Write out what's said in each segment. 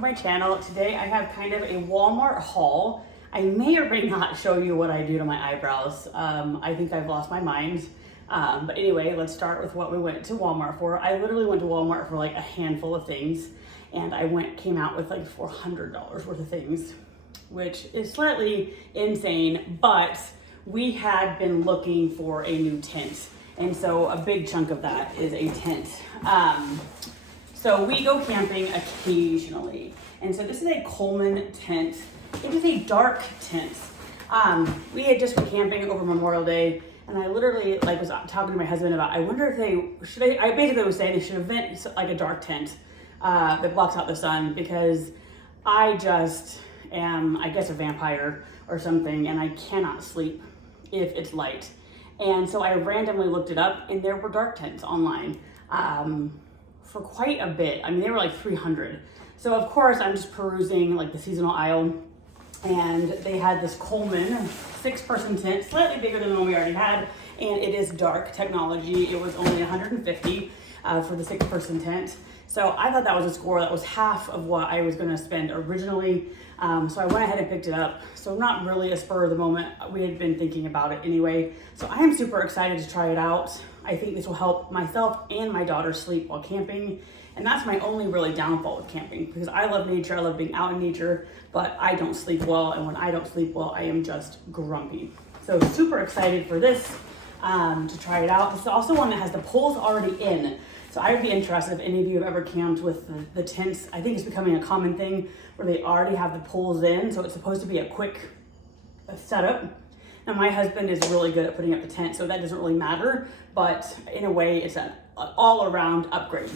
to my channel. Today I have kind of a Walmart haul. I may or may not show you what I do to my eyebrows. I think I've lost my mind. But anyway, let's start with what we went to Walmart for. I literally went to Walmart for like a handful of things, and I came out with like $400 worth of things, which is slightly insane, but we had been looking for a new tint. And so a big chunk of that is a tint. So we go camping occasionally. And so this is a Coleman tint. It is a dark tint. We had just been camping over Memorial Day, and I literally was talking to my husband about, I wonder if I basically was saying they should invent like a dark tint that blocks out the sun, because I just am, I guess, a vampire or something, and I cannot sleep if it's light. And so I randomly looked it up, and there were dark tints online for quite a bit. I mean, they were like $300. So of course I'm just perusing like the seasonal aisle, and they had this Coleman 6-person tint, slightly bigger than the one we already had, and it is dark technology. It was only $150 for the 6-person tint. So I thought that was a score. That was half of what I was gonna spend originally. So I went ahead and picked it up. So not really a spur of the moment. We had been thinking about it anyway. So I am super excited to try it out. I think this will help myself and my daughter sleep while camping. And that's my only really downfall with camping, because I love nature, I love being out in nature, but I don't sleep well. And when I don't sleep well, I am just grumpy. So super excited for this, to try it out. This is also one that has the poles already in. So I would be interested if any of you have ever camped with the tents. I think it's becoming a common thing where they already have the poles in. So it's supposed to be a quick setup. Now my husband is really good at putting up the tent, so that doesn't really matter. But in a way, it's an all-around upgrade.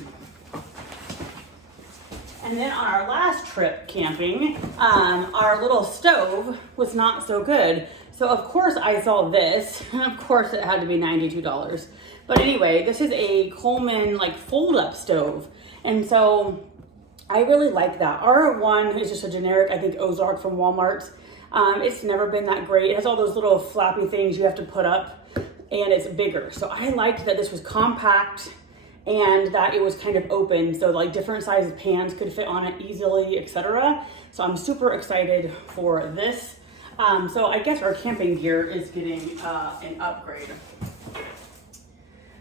And then on our last trip camping, our little stove was not so good. So of course I saw this, and of course it had to be $92. But anyway, this is a Coleman fold-up stove. And so I really like that. Our one is just a generic, I think, Ozark from Walmart. It's never been that great. It has all those little flappy things you have to put up, and it's bigger. So I liked that this was compact and that it was kind of open, so like different sizes pans could fit on it easily, etc. So I'm super excited for this. So I guess our camping gear is getting an upgrade.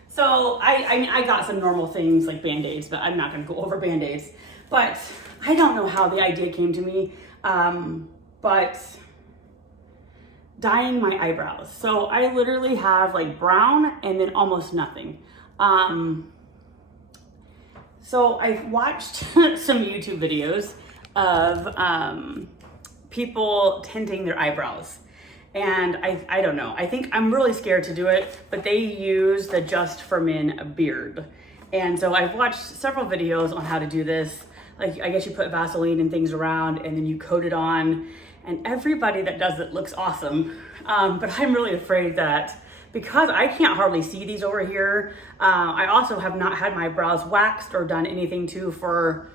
So I got some normal things like Band-Aids, but I'm not gonna go over Band-Aids. But I don't know how the idea came to me, but dyeing my eyebrows. So I literally have like brown and then almost nothing. So I've watched some YouTube videos of people tinting their eyebrows. And I don't know, I think I'm really scared to do it, but they use the Just for Men beard. And so I've watched several videos on how to do this. Like, I guess you put Vaseline and things around, and then you coat it on, and everybody that does it looks awesome. But I'm really afraid that because I can't hardly see these over here, I also have not had my brows waxed or done anything to for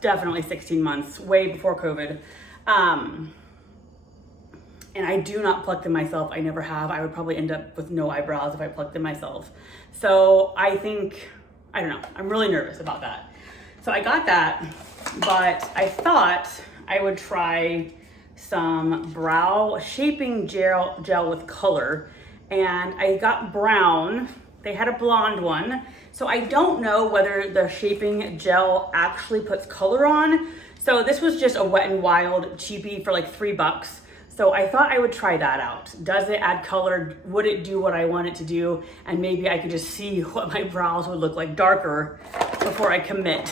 definitely 16 months, way before COVID. And I do not pluck them myself. I never have. I would probably end up with no eyebrows if I plucked them myself. So I think, I don't know, I'm really nervous about that. So I got that, but I thought I would try some brow shaping gel with color. And I got brown. They had a blonde one. So I don't know whether the shaping gel actually puts color on. So this was just a Wet n Wild cheapie for like $3. So I thought I would try that out. Does it add color? Would it do what I want it to do? And maybe I could just see what my brows would look like darker before I commit.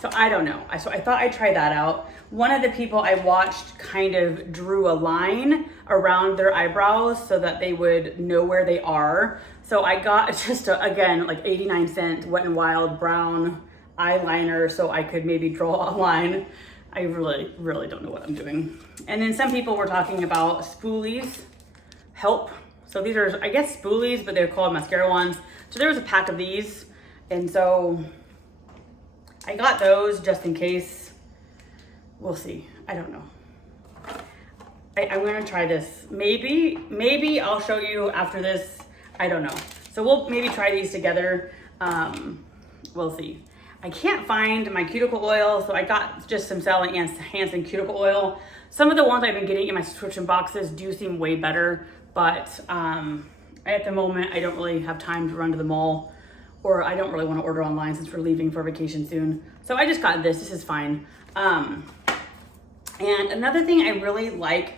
So I don't know. So I thought I'd try that out. One of the people I watched kind of drew a line around their eyebrows so that they would know where they are. So I got just, again, like 89-cent Wet n Wild brown eyeliner so I could maybe draw a line. I really, really don't know what I'm doing. And then some people were talking about spoolies help. So these are, I guess, spoolies, but they're called mascara ones. So there was a pack of these. And so I got those just in case. We'll see. I don't know. I'm gonna try this. Maybe I'll show you after this. I don't know. So we'll maybe try these together. We'll see. I can't find my cuticle oil, so I got just some Sally Hansen cuticle oil. Some of the ones I've been getting in my subscription boxes do seem way better, but at the moment I don't really have time to run to the mall, or I don't really want to order online since we're leaving for vacation soon. So I just got this. This is fine. And another thing I really like,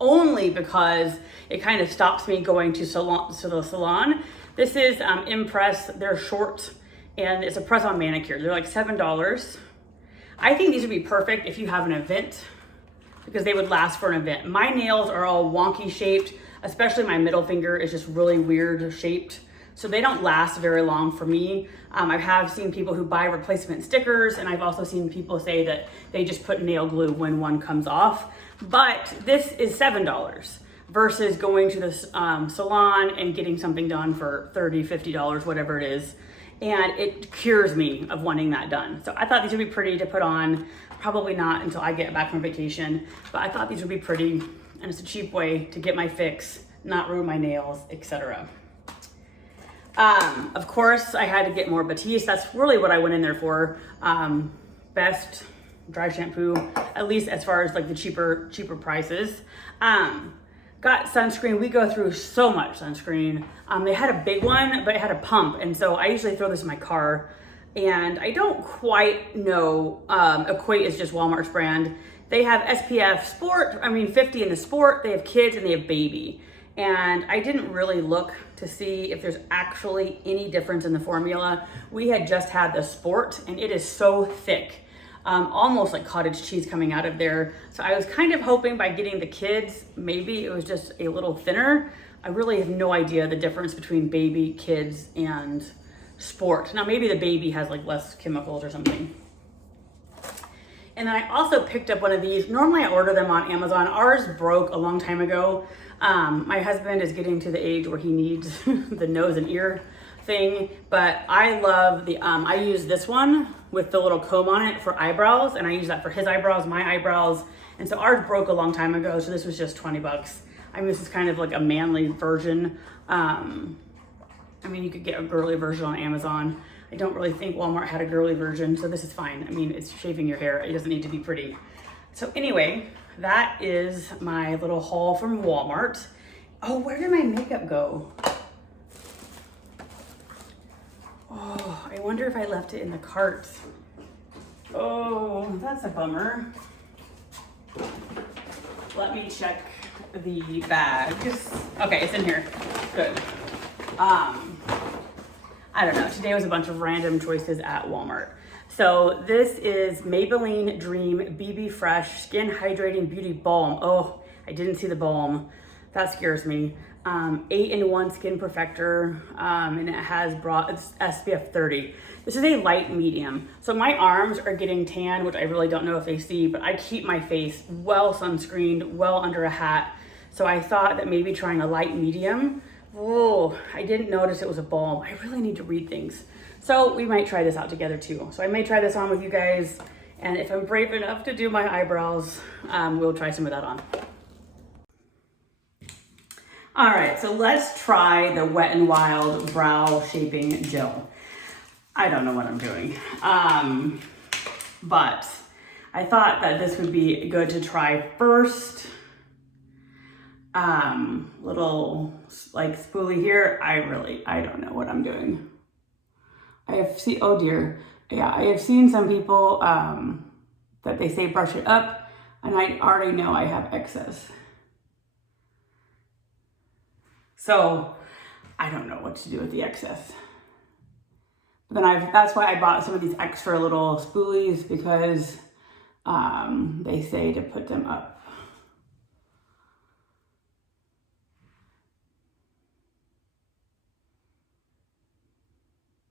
only because it kind of stops me going to the salon. This is Impress. They're short, and it's a press-on manicure. They're like $7. I think these would be perfect if you have an event, because they would last for an event. My nails are all wonky shaped, especially my middle finger is just really weird shaped. So they don't last very long for me. I have seen people who buy replacement stickers, and I've also seen people say that they just put nail glue when one comes off. But this is $7 versus going to the salon and getting something done for $30, $50, whatever it is. And it cures me of wanting that done. So I thought these would be pretty to put on. Probably not until I get back from vacation, but I thought these would be pretty, and it's a cheap way to get my fix, not ruin my nails, etc. Of course, I had to get more Batiste. That's really what I went in there for. Best dry shampoo, at least as far as like the cheaper prices. Got sunscreen. We go through so much sunscreen. They had a big one, but it had a pump. And so I usually throw this in my car, and I don't quite know. Equate is just Walmart's brand. They have SPF Sport, 50 in the Sport. They have kids and they have baby. And I didn't really look to see if there's actually any difference in the formula. We had just had the Sport, and it is so thick. Almost like cottage cheese coming out of there. So I was kind of hoping by getting the kids, maybe it was just a little thinner. I really have no idea the difference between baby, kids, and Sport. Now maybe the baby has like less chemicals or something. And then I also picked up one of these. Normally I order them on Amazon. Ours broke a long time ago. My husband is getting to the age where he needs the nose and ear thing, but I love the, I use this one with the little comb on it for eyebrows, and I use that for his eyebrows, my eyebrows, and so ours broke a long time ago, so this was just 20 bucks. This is kind of like a manly version. You could get a girly version on Amazon. I don't really think Walmart had a girly version, so this is fine. It's shaving your hair. It doesn't need to be pretty. So anyway, that is my little haul from Walmart. Oh, where did my makeup go? Oh, I wonder if I left it in the cart. Oh, that's a bummer. Let me check the bags. Okay, it's in here. Good. I don't know. Today was a bunch of random choices at Walmart. So this is Maybelline Dream BB Fresh Skin Hydrating Beauty Balm. Oh, I didn't see the balm. That scares me. 8-in-1 Skin Perfector, and it has it's SPF 30. This is a light medium. So my arms are getting tan, which I really don't know if they see, but I keep my face well sunscreened, well under a hat. So I thought that maybe trying a light medium. Whoa, I didn't notice it was a balm. I really need to read things. So we might try this out together too. So I may try this on with you guys, and if I'm brave enough to do my eyebrows, we'll try some of that on. All right, so let's try the Wet n Wild Brow Shaping Gel. I don't know what I'm doing, but I thought that this would be good to try first. Little like spoolie here. I don't know what I'm doing. Oh dear. Yeah, I have seen some people that they say brush it up, and I already know I have excess. So I don't know what to do with the excess. But then that's why I bought some of these extra little spoolies, because they say to put them up.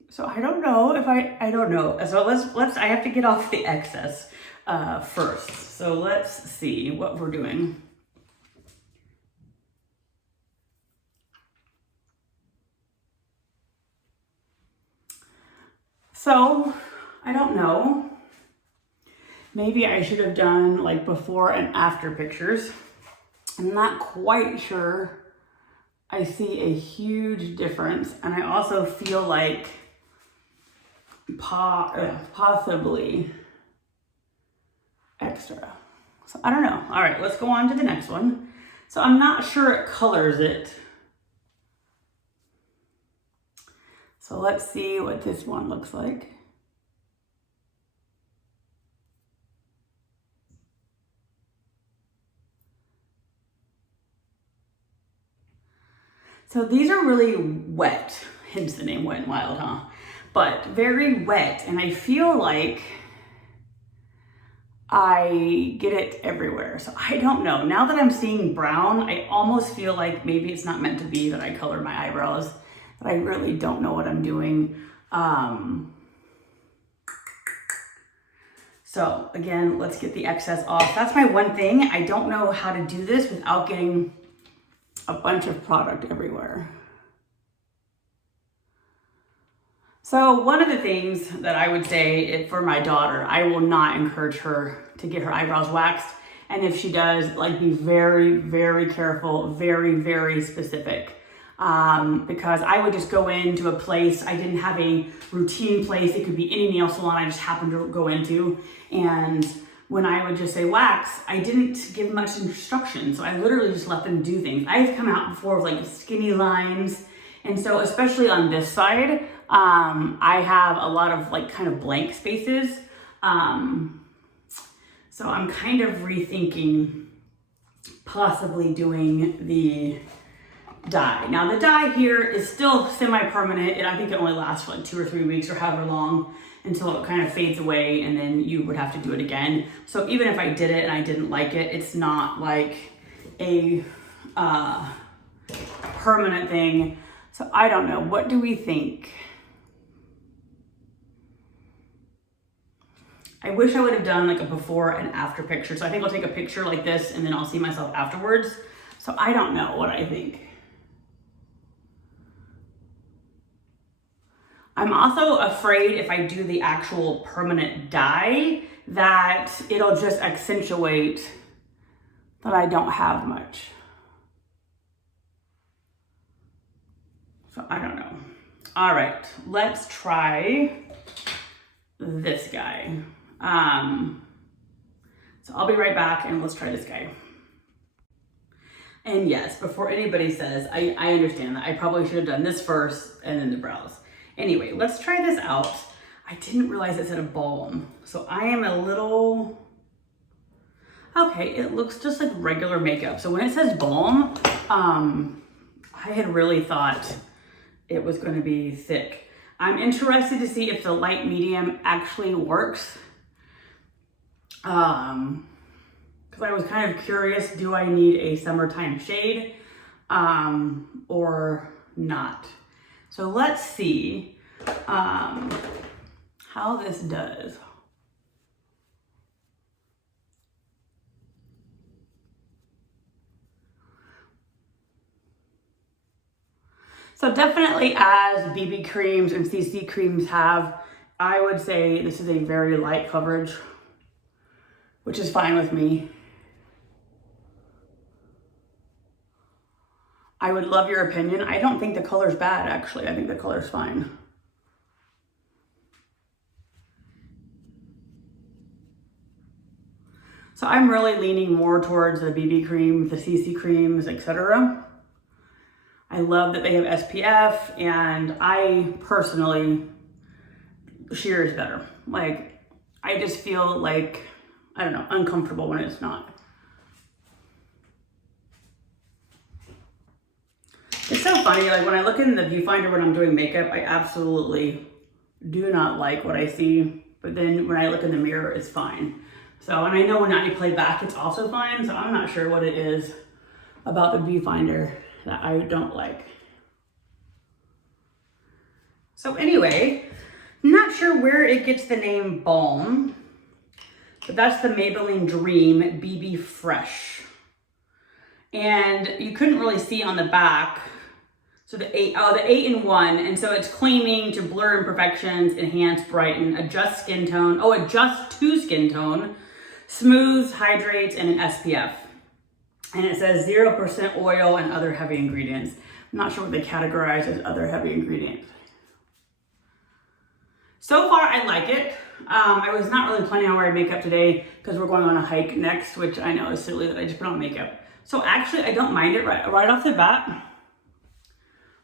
So I don't know if I don't know. So I have to get off the excess first. So let's see what we're doing. So I don't know. Maybe I should have done like before and after pictures. I'm not quite sure. I see a huge difference, and I also feel like possibly extra. So I don't know. All right, let's go on to the next one. So I'm not sure it colors it. So let's see what this one looks like. So these are really wet, hence the name Wet n Wild, huh? But very wet, and I feel like I get it everywhere. So I don't know. Now that I'm seeing brown, I almost feel like maybe it's not meant to be that I color my eyebrows, but I really don't know what I'm doing. So again, let's get the excess off. That's my one thing. I don't know how to do this without getting a bunch of product everywhere. So one of the things that I would say for my daughter, I will not encourage her to get her eyebrows waxed. And if she does, like, be very, very careful, very, very specific. Because I would just go into a place, I didn't have a routine place. It could be any nail salon I just happened to go into. And when I would just say wax, I didn't give much instruction. So I literally just let them do things. I've come out before with like skinny lines. And so especially on this side, I have a lot of like kind of blank spaces. So I'm kind of rethinking possibly doing the dye. Now the dye here is still semi-permanent, and I think it only lasts for like 2 or 3 weeks or however long until it kind of fades away, and then you would have to do it again. So even if I did it and I didn't like it, it's not like a permanent thing. So I don't know. What do we think? I wish I would have done like a before and after picture. So I think I'll take a picture like this and then I'll see myself afterwards. So I don't know what I think. I'm also afraid if I do the actual permanent dye that it'll just accentuate that I don't have much. So I don't know. All right, let's try this guy. So I'll be right back and let's try this guy. And yes, before anybody says, I understand that I probably should have done this first and then the brows. Anyway, let's try this out. I didn't realize it said a balm. So I am a little, okay, it looks just like regular makeup. So when it says balm, I had really thought it was going to be thick. I'm interested to see if the light medium actually works. Because I was kind of curious, do I need a summertime shade or not? So let's see how this does. So definitely as BB creams and CC creams have, I would say this is a very light coverage, which is fine with me. I would love your opinion. I don't think the color's bad, actually. I think the color's fine. So I'm really leaning more towards the BB cream, the CC creams, etc. I love that they have SPF, and I personally, sheer is better. Like, I just feel like, I don't know, uncomfortable when it's not. It's so funny, like when I look in the viewfinder when I'm doing makeup, I absolutely do not like what I see. But then when I look in the mirror, it's fine. So, and I know when I play back, it's also fine. So I'm not sure what it is about the viewfinder that I don't like. So anyway, not sure where it gets the name Balm, but that's the Maybelline Dream BB Fresh. And you couldn't really see on the back. So the 8-in-1, and so it's claiming to blur imperfections, enhance, brighten, adjust skin tone, adjust to skin tone, smooths, hydrates, and an SPF. And it says 0% oil and other heavy ingredients. I'm not sure what they categorize as other heavy ingredients. So far, I like it. I was not really planning on wearing makeup today because we're going on a hike next, which I know is silly that I just put on makeup. So actually, I don't mind it right off the bat.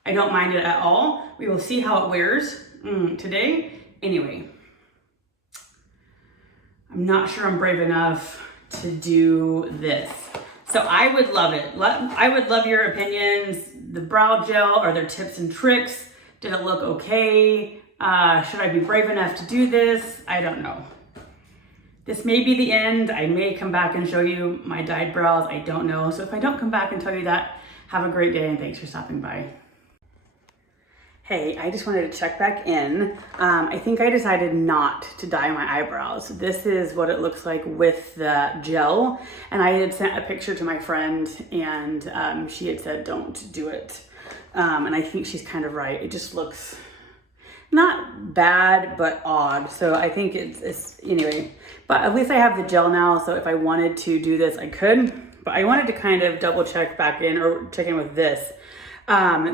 I don't mind it at all. We will see how it wears today. Anyway, I'm not sure I'm brave enough to do this. So I would love it. I would love your opinions. The brow gel, are there tips and tricks? Did it look okay? Should I be brave enough to do this? I don't know. This may be the end. I may come back and show you my dyed brows. I don't know. So if I don't come back and tell you that, have a great day and thanks for stopping by. Hey, I just wanted to check back in. I think I decided not to dye my eyebrows. This is what it looks like with the gel. And I had sent a picture to my friend and she had said, don't do it. And I think she's kind of right. It just looks not bad, but odd. So I think it's anyway, but at least I have the gel now. So if I wanted to do this, I could, but I wanted to kind of double check back in or check in with this.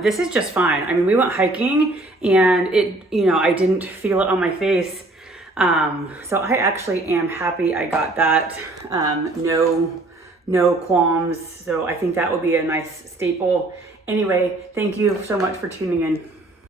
This is just fine. I mean, we went hiking and it, I didn't feel it on my face. So I actually am happy I got that. No qualms. So I think that will be a nice staple. Anyway, thank you so much for tuning in.